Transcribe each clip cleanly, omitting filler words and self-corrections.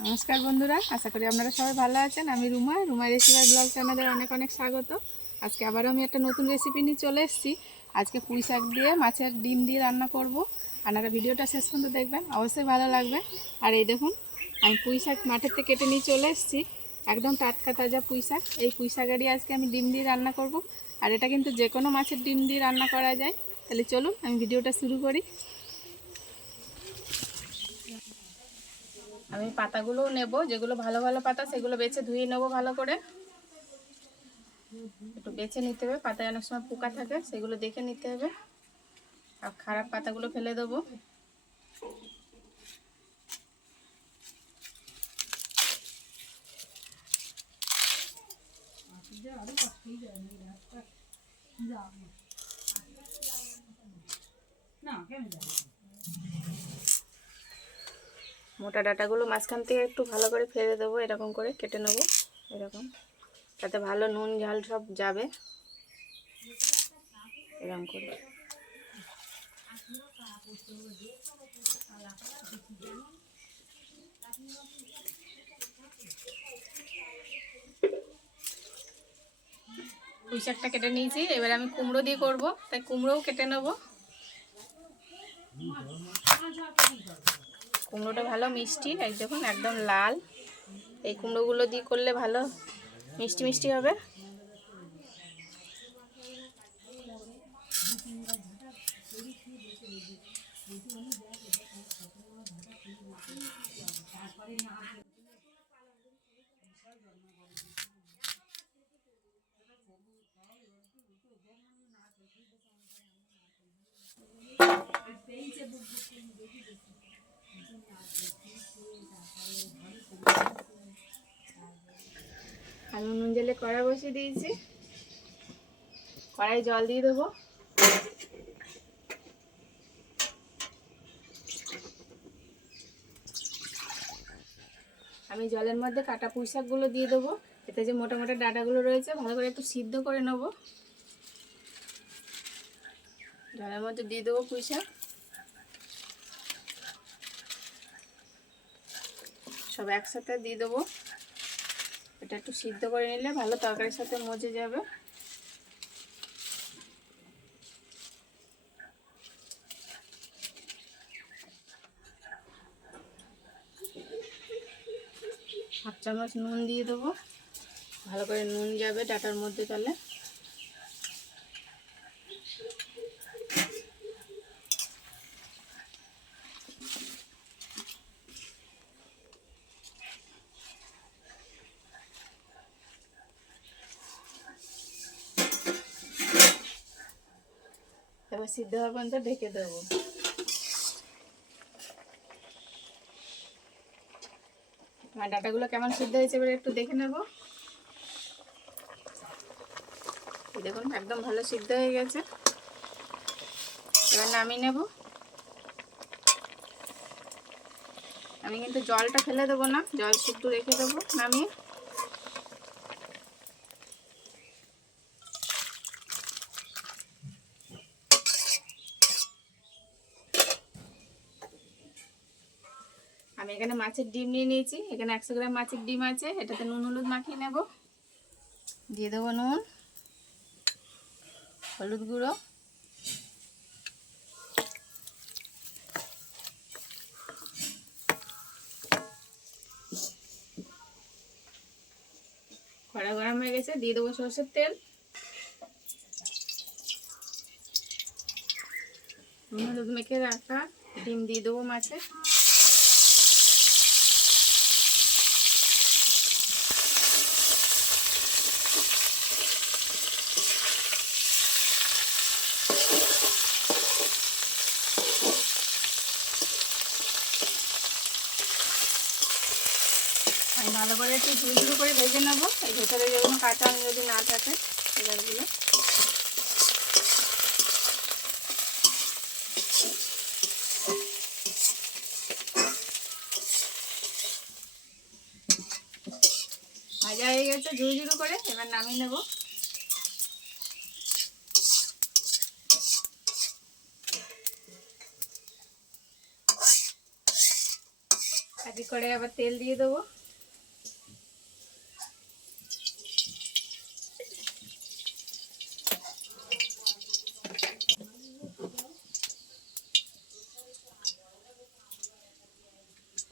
নমস্কার বন্ধুরা, আশা করি আপনারা সবাই ভালো আছেন। আমি রুমা রেসিপি ব্লগ চ্যানেলের অনেক অনেক স্বাগত। আজকে আবারও আমি একটা নতুন রেসিপি নিয়ে চলে এসেছি। আজকে পুঁই শাক দিয়ে মাছের ডিম দিয়ে রান্না করব। আপনারা ভিডিওটা শেষ পর্যন্ত দেখবেন, অবশ্যই ভালো লাগবে। আর এই দেখুন, আমি পুঁই শাক মাঠের থেকে কেটে নিয়ে চলে এসেছি, একদম টাটকা তাজা পুঁই শাক। এই পুঁই শাকেরই আজকে আমি ডিম দিয়ে রান্না করব। আর এটা কিন্তু যে কোনো মাছের ডিম দিয়ে রান্না করা যায়। তাহলে চলুন আমি ভিডিওটা শুরু করি। আমি পাতাগুলোও নেব, যেগুলো ভালো ভালো পাতা সেগুলো বেছে ধুয়ে নেব ভালো করে। একটু বেছে নিতে হবে, পাতায় অনেক সময় পোকা থাকে, সেগুলো দেখে নিতে হবে। আর খারাপ পাতাগুলো ফেলে দেবো। মোটা ডাঁটাগুলো মাঝখান থেকে একটু ভালো করে ফেলে দেবো, এরকম করে কেটে নেব, এরকম, তাতে ভালো নুন ঝাল সব যাবে, এরকম করে। পুঁই শাকটা কেটে নিয়েছি, এবার আমি কুমড়ো দিয়ে করব, তাই কুমড়োও কেটে নেব। কুমড়োটা ভালো মিষ্টি, এই দেখুন একদম লাল। এই কুমড়োগুলো দিয়ে করলে ভালো মিষ্টি মিষ্টি হবে। আমি নুন জলে কড়াই বসিয়ে দিয়েছি, কড়াই জল দিয়ে দেবো। আমি জলের মধ্যে কাটা পুঁই শাকগুলো দিয়ে দেবো। এতে যে মোটা মোটা ডাঁটাগুলো রয়েছে ভালো করে একটু সিদ্ধ করে নেব। জলের মধ্যে দিয়ে দেবো পুঁই শাক, সব একসাথে দিয়ে দেবো। এটা একটু সিদ্ধ করে নিলে ভালো তরকারির সাথে মজে যাবে। হাফ চামচ নুন দিয়ে দেবো, ভালো করে নুন যাবে ডাঁটার মধ্যে। তাহলে এবার সিদ্ধ হওয়া পর্যন্ত ঢেকে দেবো। আমার ডাঁটাগুলো কেমন সিদ্ধ হয়েছে এবার একটু দেখে নেব। দেখুন একদম ভালো সিদ্ধ হয়ে গেছে। এবার নামিয়ে নেব। আমি কিন্তু জলটা ফেলে দেবো না, জল শুদ্ধ রেখে দেবো নামিয়ে। আমি এখানে মাছের ডিম নিয়ে নিয়েছি, এখানে 100 গ্রাম মাছের ডিম আছে। এটাতে নুন হলুদ মাখিয়ে নেব। দিয়ে দেবো নুন, হলুদ গুঁড়ো, কড়া গরম হয়ে গেছে, দিয়ে দেবো সরষের তেল। নুন হলুদ মেখে রাখা ডিম দিয়ে দেবো মাছে। আমি ভালো করে একটু ঝুড়ো ঝুড়ো করে ভেজে নেবো। এই ভেতরে যেগুলো কাঁচা যদি না থাকে এগুলো। ভাজা হয়ে গেছে ঝুড়ো ঝুড়ো করে, এবার নামিয়ে নেব। একদিক করে আবার তেল দিয়ে দেবো।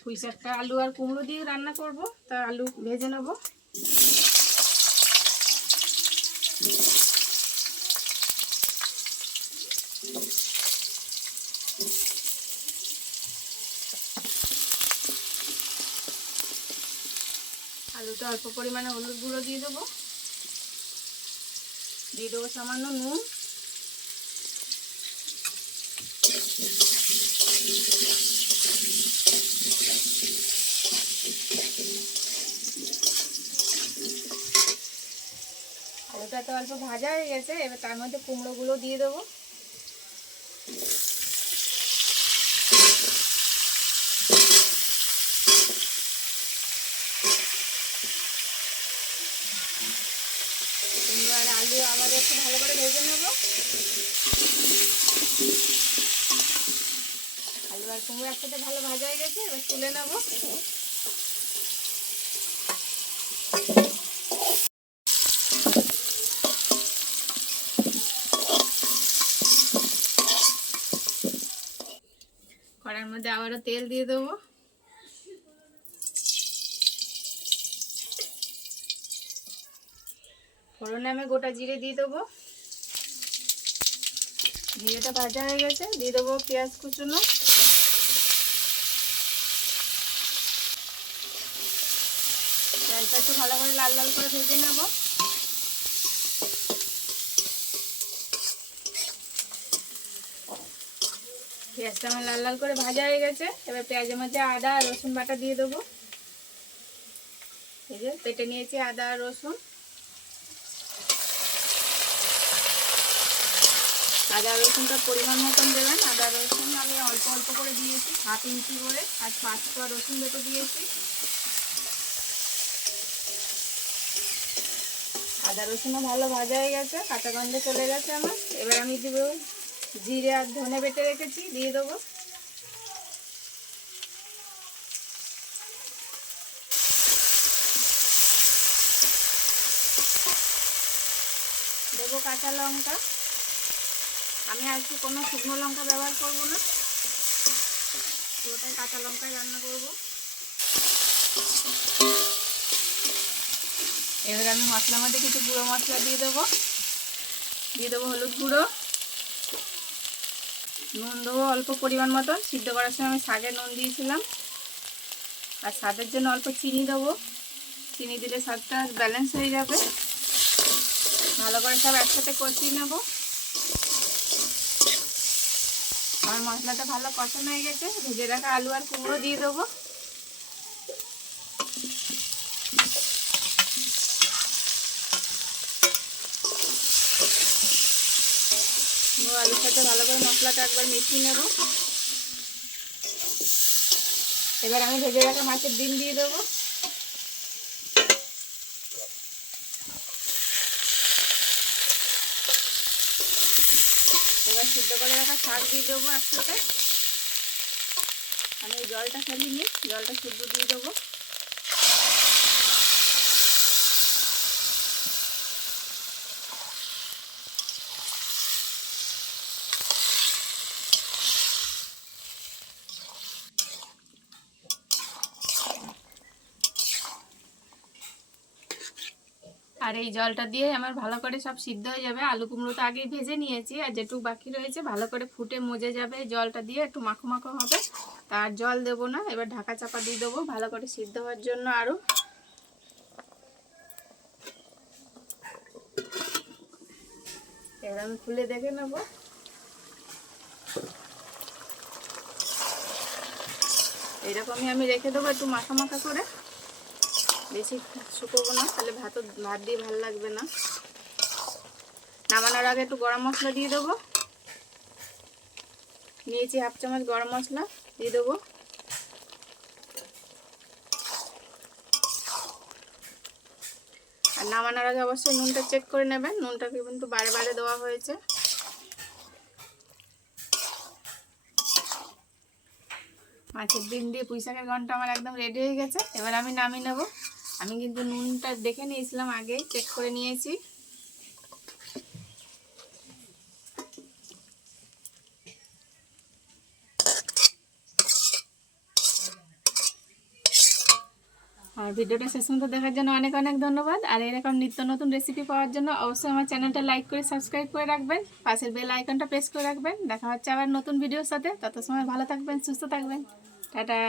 পুঁই শাকটা আলু আর কুমড়ো দিয়ে রান্না করব, তা আলু ভেজে নেব। আলুতে অল্প পরিমাণে হলুদ গুঁড়ো দিয়ে দেবো, সামান্য নুন। আলুটা তো অল্প ভাজা হয়ে গেছে, এবার তার মধ্যে কুমড়োগুলো দিয়ে দেবো। কুমড়ো আর আলু আবার একটু ভালো করে ভেজে নেব। আলু আর কুমড়ো একসাথে ভালো ভাজা হয়ে গেছে, এবার তুলে নেব। কড়াইয়ের মধ্যে আবারও তেল দিয়ে দেবো। ফোড়নে আমি গোটা জিরে দিয়ে দেবো। জিরেটা ভাজা হয়ে গেছে, দিয়ে দেবো পেঁয়াজ কুচুনো। পেঁয়াজটা একটু ভালো করে লাল লাল করে ভেজে নেব। পেঁয়াজটা আমার লাল লাল করে ভাজা হয়ে গেছে, এবার পেঁয়াজের মধ্যে আদা আর রসুন বাটা দিয়ে দেবো। এই যে পেটে নিয়েছি আদা আর রসুন। আদা রসুনটা পরিমাণ মতন দেবেন। আদা রসুন আমি অল্প অল্প করে দিয়েছি, 1/2 ইঞ্চি করে, আর 5 কোয়া রসুন বেটে দিয়েছি। আদা রসুনও ভালো ভাজা হয়ে গেছে, কাঁচা গন্ধ চলে গেছে আমার। এবার আমি দেবো জিরে আর ধনে বেটে রেখেছি, দিয়ে দেবো। দেবো কাঁচা লঙ্কা। আমি আজকে কোনো শুকনো লঙ্কা ব্যবহার করব না, পুরোটাই কাঁচা লঙ্কায় রান্না করব। এবার আমি মশলার মধ্যে কিছু গুঁড়ো মশলা দিয়ে দেবো। দিয়ে দেবো হলুদ গুঁড়ো, নুন দেবো অল্প পরিমাণ মতন। সিদ্ধ করার সময় আমি শাকে নুন দিয়েছিলাম। আর স্বাদের জন্য অল্প চিনি দেবো। চিনি দিলে স্বাদটা ব্যালেন্স হয়ে যাবে। ভালো করে সব একসাথে কষিয়ে নেব। আমার মশলাটা ভালো কষানো হয়ে গেছে, ভেজে রাখা আলু আর কুমড়ো দিয়ে দেবো। আলুর সাথে ভালো করে মশলাটা একবার মিশিয়ে নেব। এবার আমি ভেজে রাখা মাছের ডিম দিয়ে দেবো। এবার সিদ্ধ করে রাখা শাক দিয়ে দেবো একসাথে। আমি জলটা ফেলিনি, জলটা শুদ্ধ দিয়ে দেবো। আর এই জলটা দিয়ে আমার ভালো করে সব সিদ্ধ হয়ে যাবে। আলু কুমড়ো তো আগেই ভেজে নিয়েছি, আর যেটুকু বাকি রয়েছে ভালো করে ফুটে মজে যাবে। জলটা দিয়ে একটু মাখো মাখো হবে, তার জল দেবো না। এবার ঢাকা চাপা দিয়ে দেবো ভালো করে সিদ্ধ হওয়ার জন্য। আরও এবার আমি খুলে দেখে নেব। এরকমই আমি রেখে দেবো একটু মাখা মাখা করে, বেশি শুকোবো না, তাহলে ভাত দিয়ে ভালো লাগবে না। নামানোর আগে একটু গরম মশলা দিয়ে দেবো। নিয়েছি 1/2 চামচ গরম মশলা, দিয়ে দেবো। আর নামানোর আগে অবশ্যই নুনটা চেক করে নেবেন, নুনটা কিন্তু বারে বারে দেওয়া হয়েছে। মাছের ডিম দিয়ে পুঁই শাকের ঘন্ট আমার একদম রেডি হয়ে গেছে। এবার আমি নামিয়ে নেব। আমি কিন্তু নুনটা দেখে নিয়েছিলাম, আগে চেক করে নিয়েছি। আর ভিডিওটা শেষ পর্যন্ত দেখার জন্য অনেক অনেক ধন্যবাদ। আর এরকম নিত্য নতুন রেসিপি পাওয়ার জন্য অবশ্যই আমার চ্যানেলটা লাইক করে সাবস্ক্রাইব করে রাখবেন, পাশের বেল আইকনটা প্রেস করে রাখবেন। দেখা হচ্ছে আবার নতুন ভিডিওর সাথে। তত সময় ভালো থাকবেন, সুস্থ থাকবেন। টাটা।